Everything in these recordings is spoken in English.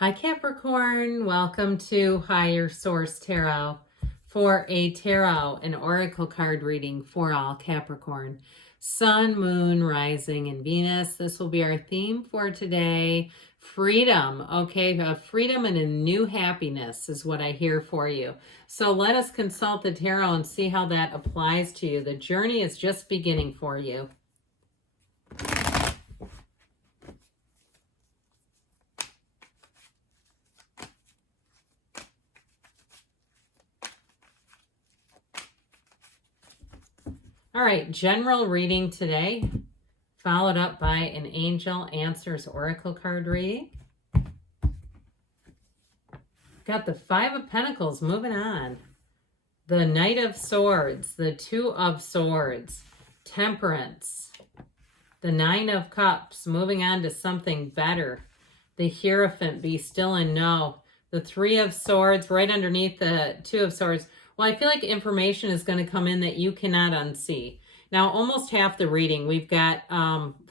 Hi Capricorn, welcome to Higher Source Tarot for a tarot and oracle card reading for all Capricorn. Sun, Moon, Rising, and Venus. This will be our theme for today. Freedom, okay? Freedom and a new happiness is what I hear for you. So let us consult the tarot and see how that applies to you. The journey is just beginning for you. All right, general reading today, followed up by an Angel Answers Oracle card reading. Got the Five of Pentacles, moving on. The Knight of Swords, the Two of Swords, Temperance, the Nine of Cups, moving on to something better. The Hierophant, be still and know. The Three of Swords, right underneath the Two of Swords. Well, I feel like information is going to come in that you cannot unsee. Now, almost half the reading, we've got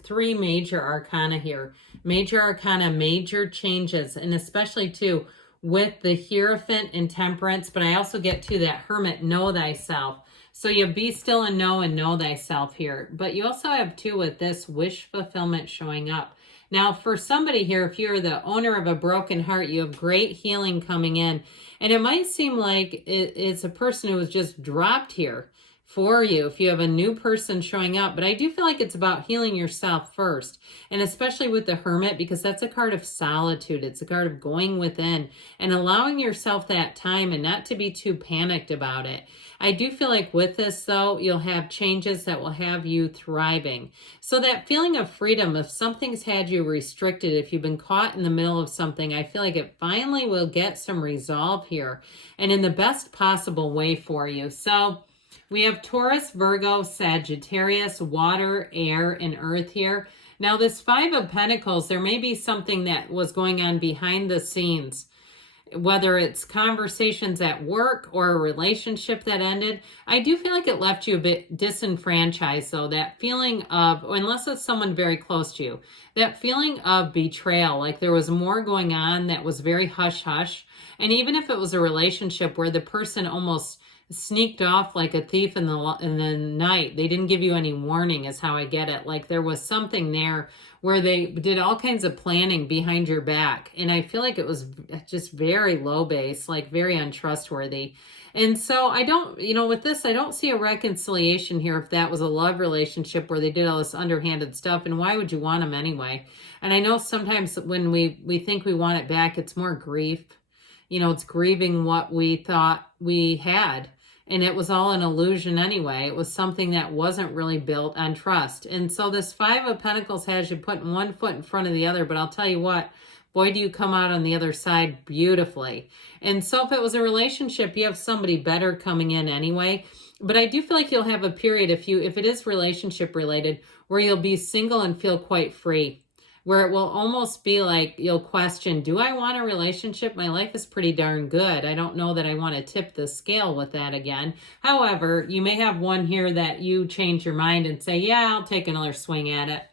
three major arcana here. Major arcana, major changes, and especially, too, with the Hierophant and Temperance, but I also get to that Hermit, know thyself. So you be still and know thyself here. But you also have, too, with this wish fulfillment showing up. Now, for somebody here, if you're the owner of a broken heart, you have great healing coming in. And it might seem like it's a person who was just dropped here for you if you have a new person showing up. But I do feel like it's about healing yourself first. And especially with the Hermit, because that's a card of solitude. It's a card of going within and allowing yourself that time and not to be too panicked about it. I do feel like with this, though, you'll have changes that will have you thriving. So that feeling of freedom, if something's had you restricted, if you've been caught in the middle of something, I feel like it finally will get some resolve here and in the best possible way for you. So we have Taurus, Virgo, Sagittarius, water, air, and earth here. Now this Five of Pentacles, there may be something that was going on behind the scenes, whether it's conversations at work or a relationship that ended. I do feel like it left you a bit disenfranchised, though. That feeling of, unless it's someone very close to you, that feeling of betrayal, like there was more going on that was very hush-hush. And even if it was a relationship where the person almost sneaked off like a thief in the night, they didn't give you any warning, is how I get it. Like there was something there where they did all kinds of planning behind your back. And I feel like it was just very low base, like very untrustworthy. And so I don't, with this, I don't see a reconciliation here if that was a love relationship where they did all this underhanded stuff. And why would you want them anyway? And I know sometimes when we think we want it back, it's more grief. It's grieving what we thought we had. And it was all an illusion anyway. It was something that wasn't really built on trust. And so this Five of Pentacles has you putting one foot in front of the other. But I'll tell you what, boy, do you come out on the other side beautifully. And so if it was a relationship, you have somebody better coming in anyway. But I do feel like you'll have a period, if it is relationship related, where you'll be single and feel quite free. Where it will almost be like you'll question, do I want a relationship? My life is pretty darn good. I don't know that I want to tip the scale with that again. However, you may have one here that you change your mind and say, yeah, I'll take another swing at it.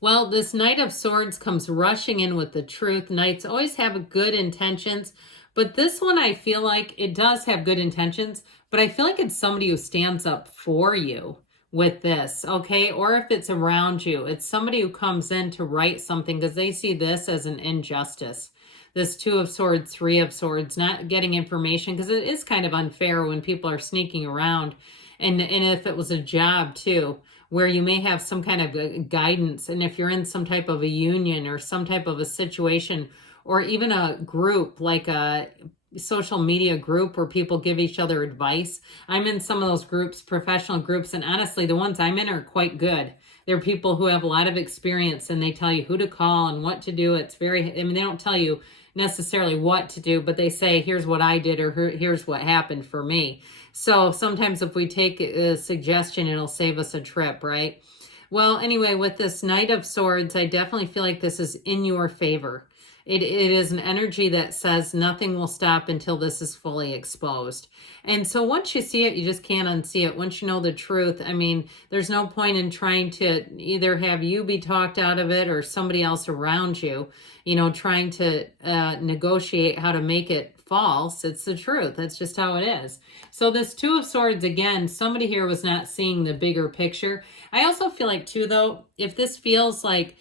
Well, this Knight of Swords comes rushing in with the truth. Knights always have good intentions, but this one I feel like it does have good intentions, but I feel like it's somebody who stands up for you with this, okay? Or if it's around you, it's somebody who comes in to right something because they see this as an injustice. This Two of Swords, Three of Swords, not getting information, because it is kind of unfair when people are sneaking around. And if it was a job too, where you may have some kind of guidance, and if you're in some type of a union or some type of a situation, or even a group like a social media group where people give each other advice. I'm in some of those groups, professional groups, and honestly, the ones I'm in are quite good. They're people who have a lot of experience and they tell you who to call and what to do. They don't tell you necessarily what to do, but they say, here's what I did, or here's what happened for me. So sometimes if we take a suggestion, it'll save us a trip, right? Well, anyway, with this Knight of Swords, I definitely feel like this is in your favor. It is an energy that says nothing will stop until this is fully exposed. And so once you see it, you just can't unsee it. Once you know the truth, I mean, there's no point in trying to either have you be talked out of it or somebody else around you, you know, trying to negotiate how to make it false. It's the truth. That's just how it is. So this Two of Swords, again, somebody here was not seeing the bigger picture. I also feel like too, though, if this feels like,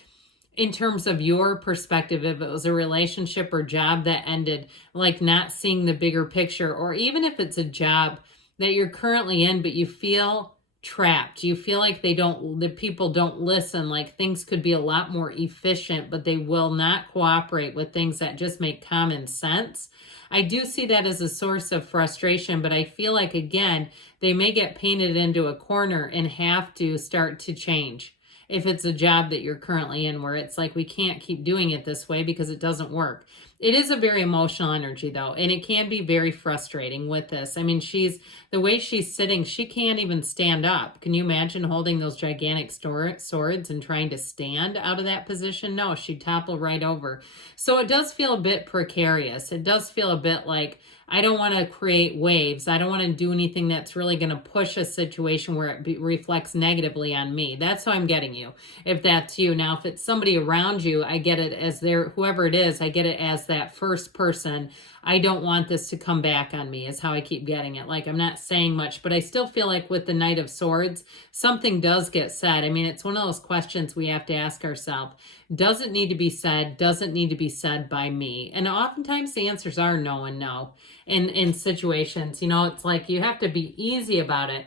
in terms of your perspective, if it was a relationship or job that ended, like not seeing the bigger picture, or even if it's a job that you're currently in, but you feel trapped, you feel like the people don't listen, like things could be a lot more efficient, but they will not cooperate with things that just make common sense. I do see that as a source of frustration, but I feel like, again, they may get painted into a corner and have to start to change. If it's a job that you're currently in where it's like, we can't keep doing it this way because it doesn't work. It is a very emotional energy though, and it can be very frustrating with this. I mean, the way she's sitting, she can't even stand up. Can you imagine holding those gigantic swords and trying to stand out of that position? No, she'd topple right over. So it does feel a bit precarious. It does feel a bit like, I don't want to create waves. I don't want to do anything that's really going to push a situation where it reflects negatively on me. That's how I'm getting you. If that's you. Now, if it's somebody around you, I get it as whoever it is, I get it as that first person. I don't want this to come back on me is how I keep getting it. Like, I'm not saying much, but I still feel like with the Knight of Swords, something does get said. I mean, it's one of those questions we have to ask ourselves. Does it need to be said? Does it need to be said by me? And oftentimes the answers are no and no in situations. You know, it's like you have to be easy about it.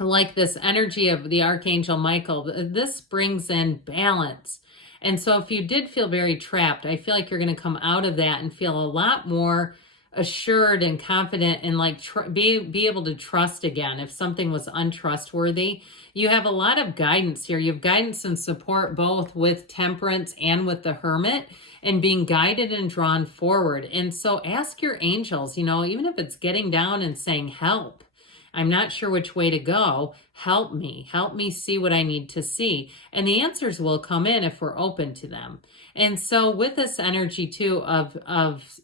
Like this energy of the Archangel Michael, this brings in balance. And so if you did feel very trapped, I feel like you're going to come out of that and feel a lot more assured and confident and like be able to trust again. If something was untrustworthy, you have a lot of guidance here. You have guidance and support both with Temperance and with the Hermit, and being guided and drawn forward. And so ask your angels, you know, even if it's getting down and saying, help, I'm not sure which way to go. Help me see what I need to see. And the answers will come in if we're open to them. And so with this energy too of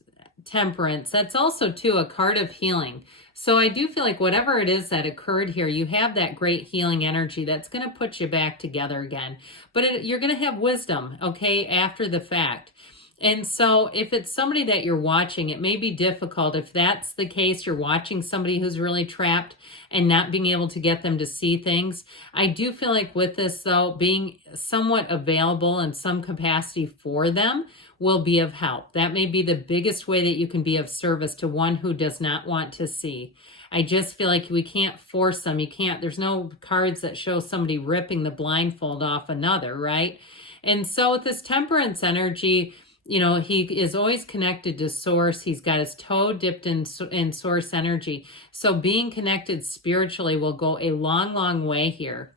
Temperance, that's also too a card of healing. So I do feel like whatever it is that occurred here, you have that great healing energy that's going to put you back together again. But you're going to have wisdom, okay, after the fact. And so if it's somebody that you're watching, it may be difficult. If that's the case, you're watching somebody who's really trapped and not being able to get them to see things. I do feel like with this, though, being somewhat available in some capacity for them will be of help. That may be the biggest way that you can be of service to one who does not want to see. I just feel like we can't force them. You can't, there's no cards that show somebody ripping the blindfold off another, right? And so with this Temperance energy, you know, he is always connected to source. He's got his toe dipped in source energy. So being connected spiritually will go a long, long way here.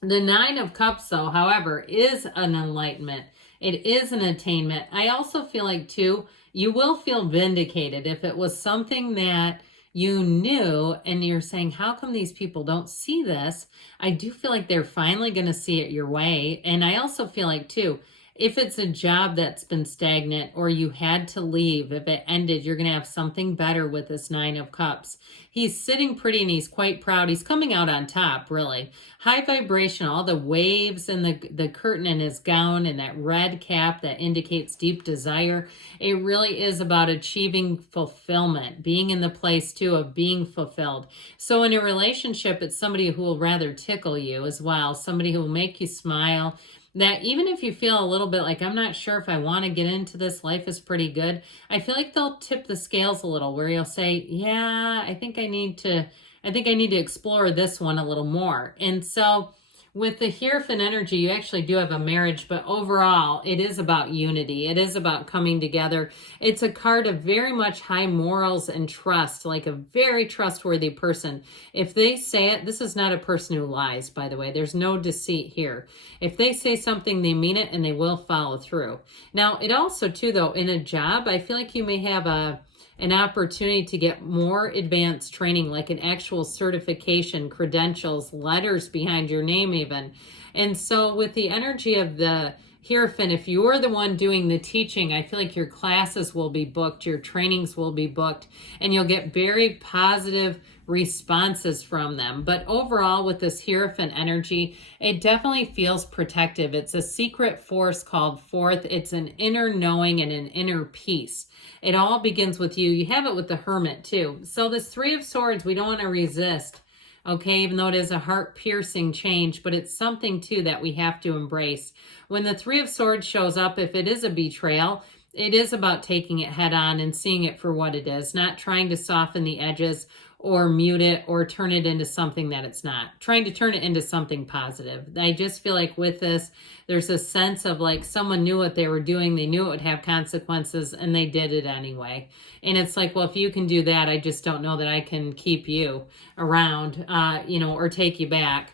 The Nine of Cups, though, however, is an enlightenment. It is an attainment. I also feel like, too, you will feel vindicated if it was something that you knew and you're saying, how come these people don't see this? I do feel like they're finally going to see it your way. And I also feel like, too, if it's a job that's been stagnant or you had to leave, if it ended, you're going to have something better with this Nine of Cups. He's sitting pretty and he's quite proud. He's coming out on top, really. High vibration, all the waves and the curtain in his gown and that red cap that indicates deep desire. It really is about achieving fulfillment, being in the place, too, of being fulfilled. So in a relationship, it's somebody who will rather tickle you as well, somebody who will make you smile, that even if you feel a little bit like, I'm not sure if I want to get into this, life is pretty good, I feel like they'll tip the scales a little where you'll say, yeah, I think I need to explore this one a little more. And so with the Hierophant energy, you actually do have a marriage, but overall, it is about unity. It is about coming together. It's a card of very much high morals and trust, like a very trustworthy person. If they say it, this is not a person who lies, by the way. There's no deceit here. If they say something, they mean it and they will follow through. Now, it also, too, though, in a job, I feel like you may have an opportunity to get more advanced training, like an actual certification, credentials, letters behind your name even. And so with the energy of the Hierophant, if you're the one doing the teaching, I feel like your classes will be booked, your trainings will be booked, and you'll get very positive responses from them. But overall, with this Hierophant energy, it definitely feels protective. It's a secret force called forth. It's an inner knowing and an inner peace. It all begins with you. You have it with the Hermit too. So this Three of Swords, we don't want to resist. Okay, even though it is a heart-piercing change, but it's something too that we have to embrace. When the Three of Swords shows up, if it is a betrayal, it is about taking it head on and seeing it for what it is, not trying to soften the edges or mute it or turn it into something that it's not. Trying to turn it into something positive. I just feel like with this, there's a sense of like someone knew what they were doing. They knew it would have consequences and they did it anyway. And it's like, well, if you can do that, I just don't know that I can keep you around, or take you back,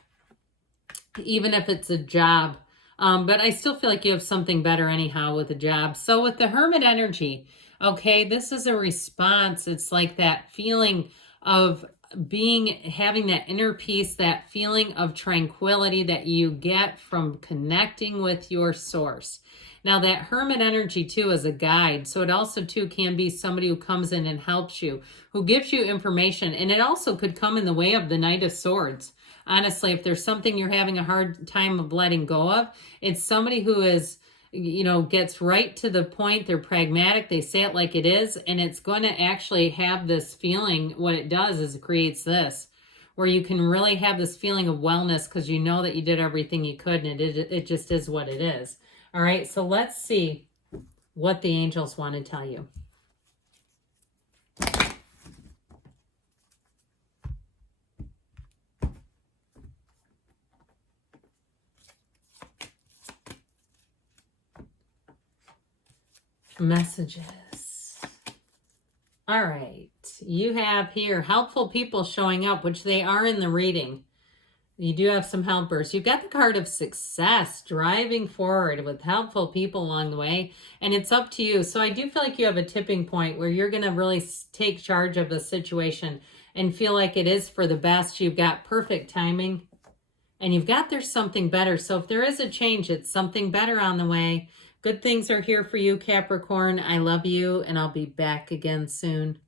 even if it's a job. But I still feel like you have something better anyhow with a job. So with the Hermit energy, okay, this is a response. It's like that feeling of having that inner peace, that feeling of tranquility that you get from connecting with your source. Now that Hermit energy too is a guide. So it also too can be somebody who comes in and helps you, who gives you information. And it also could come in the way of the Knight of Swords. Honestly, if there's something you're having a hard time of letting go of, it's somebody who is, gets right to the point. They're pragmatic. They say it like it is. And it's going to actually have this feeling. What it does is it creates this, where you can really have this feeling of wellness because you know that you did everything you could and it just is what it is. All right, so let's see what the angels want to tell you. Messages. All right, you have here helpful people showing up, which they are in the reading. You do have some helpers. You've got the card of success, driving forward with helpful people along the way. And it's up to you. So I do feel like you have a tipping point where you're going to really take charge of the situation and feel like it is for the best. You've got perfect timing and there's something better. So if there is a change, it's something better on the way. Good things are here for you, Capricorn. I love you and I'll be back again soon.